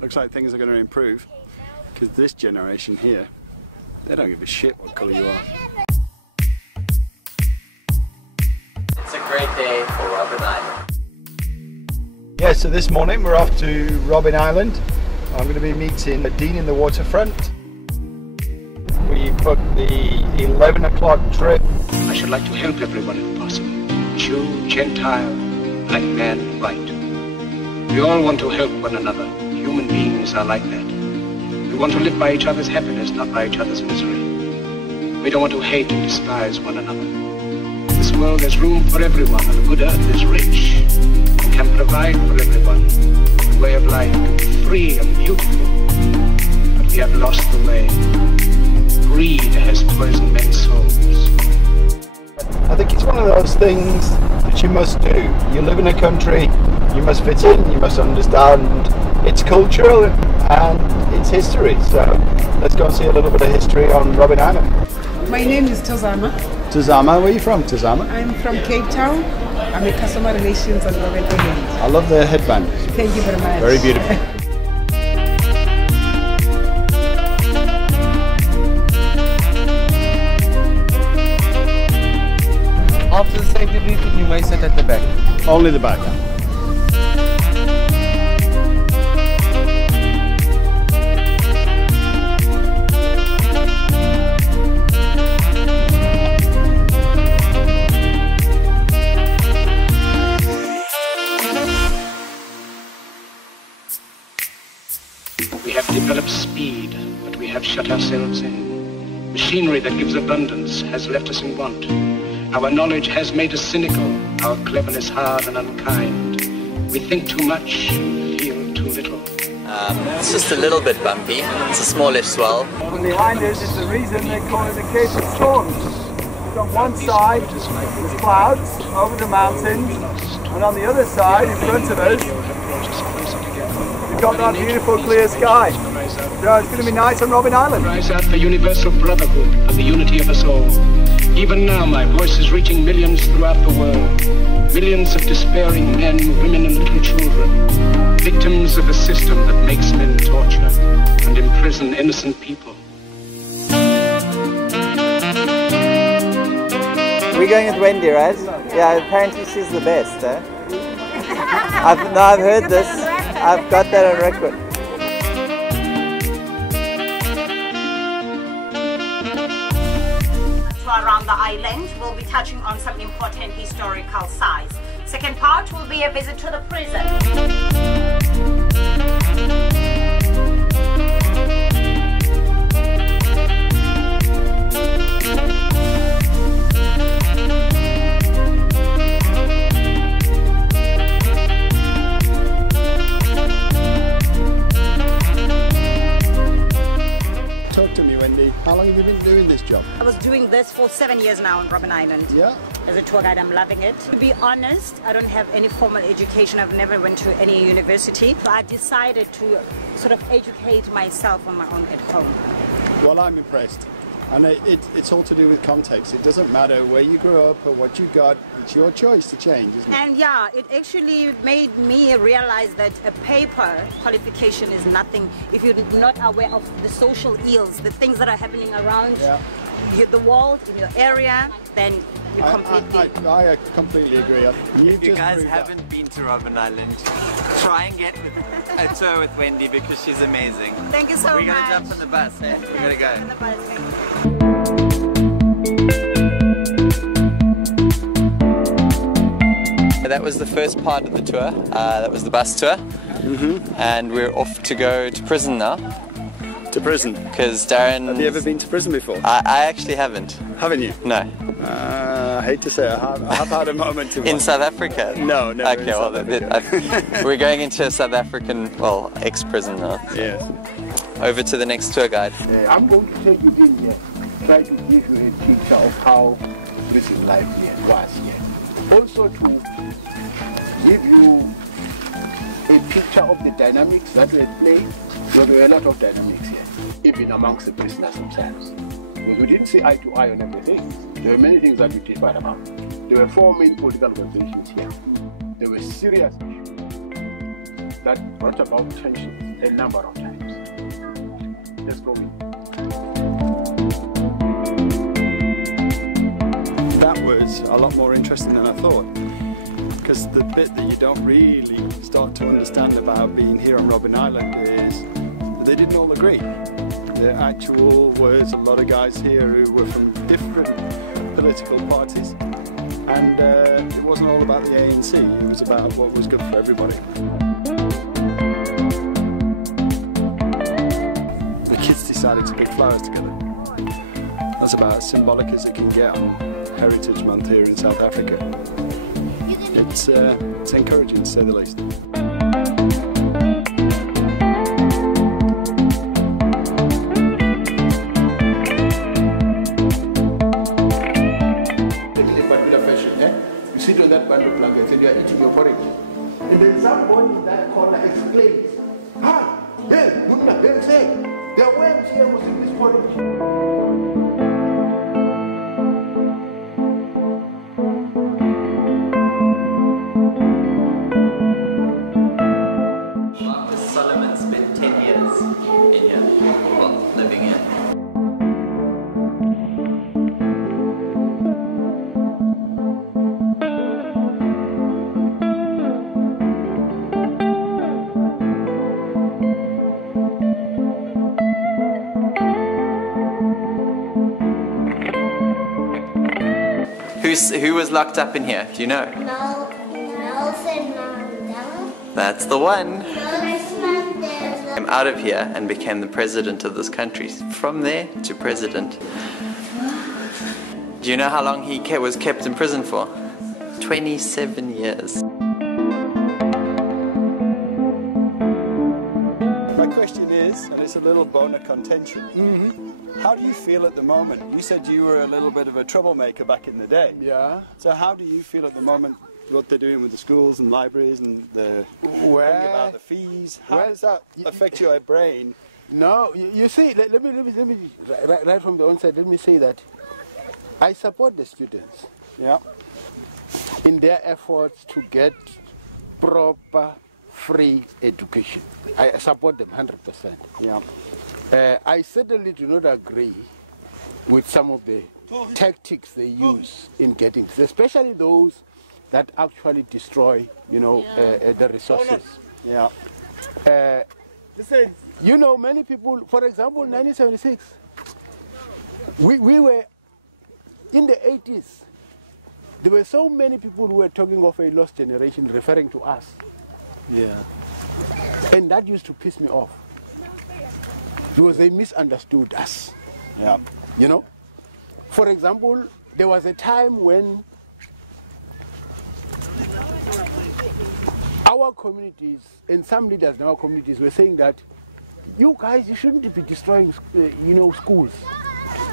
looks like things are going to improve, because this generation here, they don't give a shit what colour you are. It's a great day for Robben Island. Yeah, so this morning we're off to Robben Island. I'm going to be meeting Dean in the waterfront. We booked the 11 o'clock trip. I should like to help everyone if possible. Jew, Gentile, black man, white. We all want to help one another. Human beings are like that. We want to live by each other's happiness, not by each other's misery. We don't want to hate and despise one another. This world has room for everyone, and the good earth is rich. It can provide for everyone a way of life, free and beautiful. But we have lost the way. Greed has poisoned men's souls. I think it's one of those things that you must do. You live in a country, you must fit in, you must understand its culture and its history. So let's go and see a little bit of history on Robben Island. My name is Tozama. Tozama, where are you from, Tozama? I'm from Cape Town. I'm a customer relations on Robben Island. I love the headband. Thank you very much. Very beautiful. After the safety briefing, you may sit at the back. Only the back. We have developed speed, but we have shut ourselves in. Machinery that gives abundance has left us in want. Our knowledge has made us cynical, our cleverness hard and unkind. We think too much, feel too little. It's just a little bit bumpy. It's a smallish swell. And behind us is the reason they call it the Cape of Storms. We've got one side, there's clouds over the mountains, and on the other side, in front of us, we've got that beautiful clear sky. So it's going to be nice on Robben Island. Rise out for universal brotherhood, for the unity of us all. Even now my voice is reaching millions throughout the world. Millions of despairing men, women and little children. Victims of a system that makes men torture and imprison innocent people. We're going with Wendy, right? Yeah, apparently she's the best, eh? I've heard this. I've got that on record. Around the island, we'll be touching on some important historical sites. Second part will be a visit to the prison. Talk to me, Wendy. How long have you been doing this job? I was doing this for 7 years now on Robben Island. Yeah. As a tour guide, I'm loving it. To be honest, I don't have any formal education. I've never went to any university. So I decided to sort of educate myself on my own at home. Well, I'm impressed. And it's all to do with context. It doesn't matter where you grew up or what you got. It's your choice to change, isn't it? And yeah, it actually made me realize that a paper qualification is nothing if you're not aware of the social ills, the things that are happening around the world, in your area, then you completely... I completely agree. If you guys haven't been to Robben Island, try and get a tour with Wendy because she's amazing. Thank you so much. We're going to jump on the bus, eh? We're going to go. That was the first part of the tour. That was the bus tour. And we're off to go to prison now. To prison? Because Darren... Have you ever been to prison before? I actually haven't. Haven't you? No. I hate to say it, I have had a moment to... In South Africa? No, never okay, well, we're going into a South African, well, ex-prison now. Yes. Over to the next tour guide. I'm going to take you in here, try to give you a picture of how prison life here was here. Also to give you a picture of the dynamics that were played. There were a lot of dynamics here, even amongst the prisoners themselves. Because we didn't see eye to eye on everything. There were many things that we differed about. There were 4 main political organizations here. There were serious issues. that brought about tensions a number of times. Let's go in. That was a lot more interesting than I thought, because the bit that you don't really start to understand about being here on Robben Island is they didn't all agree. There actual was a lot of guys here who were from different political parties, and it wasn't all about the ANC, it was about what was good for everybody. The kids decided to pick flowers together. That's about as symbolic as it can get on Heritage Month here in South Africa. It's encouraging, to say the least. You sit on that bundle blankets and you are eating your porridge. And then somebody in that corner exclaims, "Hi, hey, Munna, they'll say, their worms here was in this porridge." Solomon spent 10 years in here, well, living here. Who was locked up in here? Do you know? Nelson Mandela. That's the one. Nelson Mandela. Came out of here and became the president of this country. From there to president. Do you know how long he was kept in prison for? 27 years. My question is, and it's a little bone of contention, how do you feel at the moment? You said you were a little bit of a troublemaker back in the day. Yeah. So how do you feel at the moment, what they're doing with the schools and libraries and the thing about the fees? How does that affect your brain? No, you see, let me right from the onset, let me say that I support the students. Yeah. In their efforts to get proper free education. I support them 100%. Yeah. I certainly do not agree with some of the tactics they use in getting this, especially those that actually destroy, the resources. Yeah. You know, many people, for example, in 1976, we were in the 80s. There were so many people who were talking of a lost generation, referring to us. Yeah. And that used to piss me off, because they misunderstood us. Yeah. You know? For example, there was a time when our communities and some leaders in our communities were saying that you guys, you shouldn't be destroying, schools.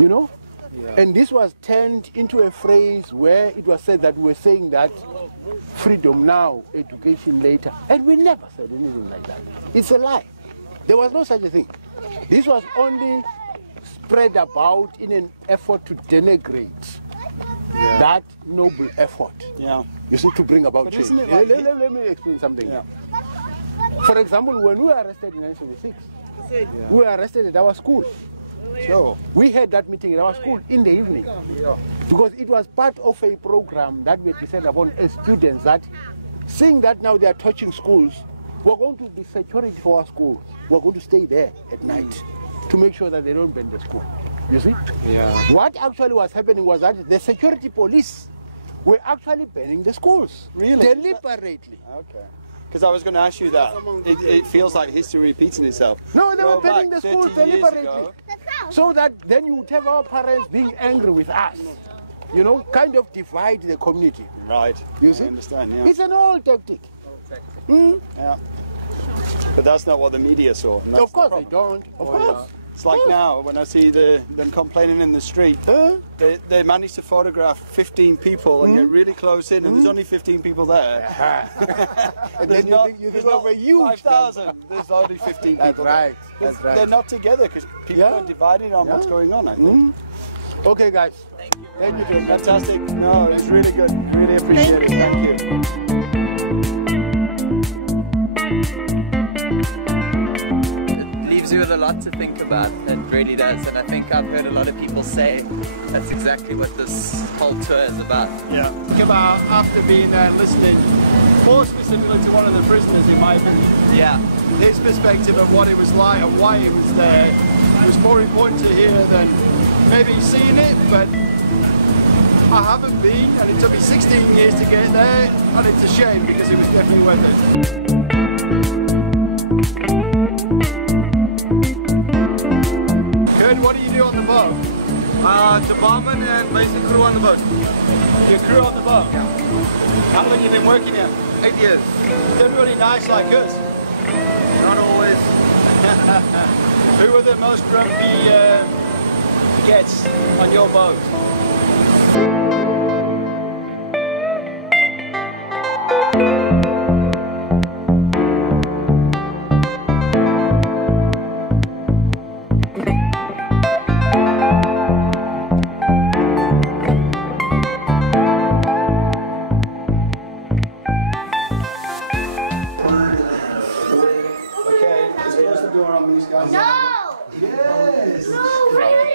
Yeah. And this was turned into a phrase where it was said that we were saying that freedom now, education later. And we never said anything like that. It's a lie. There was no such a thing. This was only spread about in an effort to denigrate that noble effort. Yeah. You see, to bring about change. Let me explain something. Yeah. For example, when we were arrested in 1976, we were arrested at our school. Sure. We had that meeting at our school in the evening, because it was part of a program that we decided upon as students, that seeing that now they are touching schools, we're going to be security for our schools. We're going to stay there at night to make sure that they don't burn the school. You see? Yeah. What actually was happening was that the security police were actually burning the schools. Really? Deliberately. Okay. Because I was going to ask you that. It feels like history repeating itself. No, they were burning the schools 30 years deliberately. ago. So that then you would have our parents being angry with us. Kind of divide the community. Right. You see? I understand, yeah. It's an old tactic. Yeah. But that's not what the media saw. Of course they don't. Of course. It's like now, when I see them complaining in the street, they manage to photograph 15 people and get really close in, and there's only 15 people there. And then you think of a huge 5,000. There's only 15 people. That's right. There. That's right. They're not together because people are divided on what's going on, I think. Okay, guys. Thank you. Fantastic. No, it's really good. Really appreciate it. Thank you. with a lot to think about, it really does, and I think I've heard a lot of people say that's exactly what this whole tour is about. Yeah. Think about after being there listening, more specifically to one of the prisoners in my opinion. Yeah. His perspective of what it was like and why it was there was more important to hear than maybe seeing it, but I haven't been, and it took me 16 years to get there, and it's a shame because it was definitely worth it. Kurt, what do you do on the boat? The barman and basic crew on the boat. Your crew on the boat? How long have you been working here? 8 years. Is everybody nice like us? Not always. Who were the most grumpy guests on your boat? No! Yes! No, really?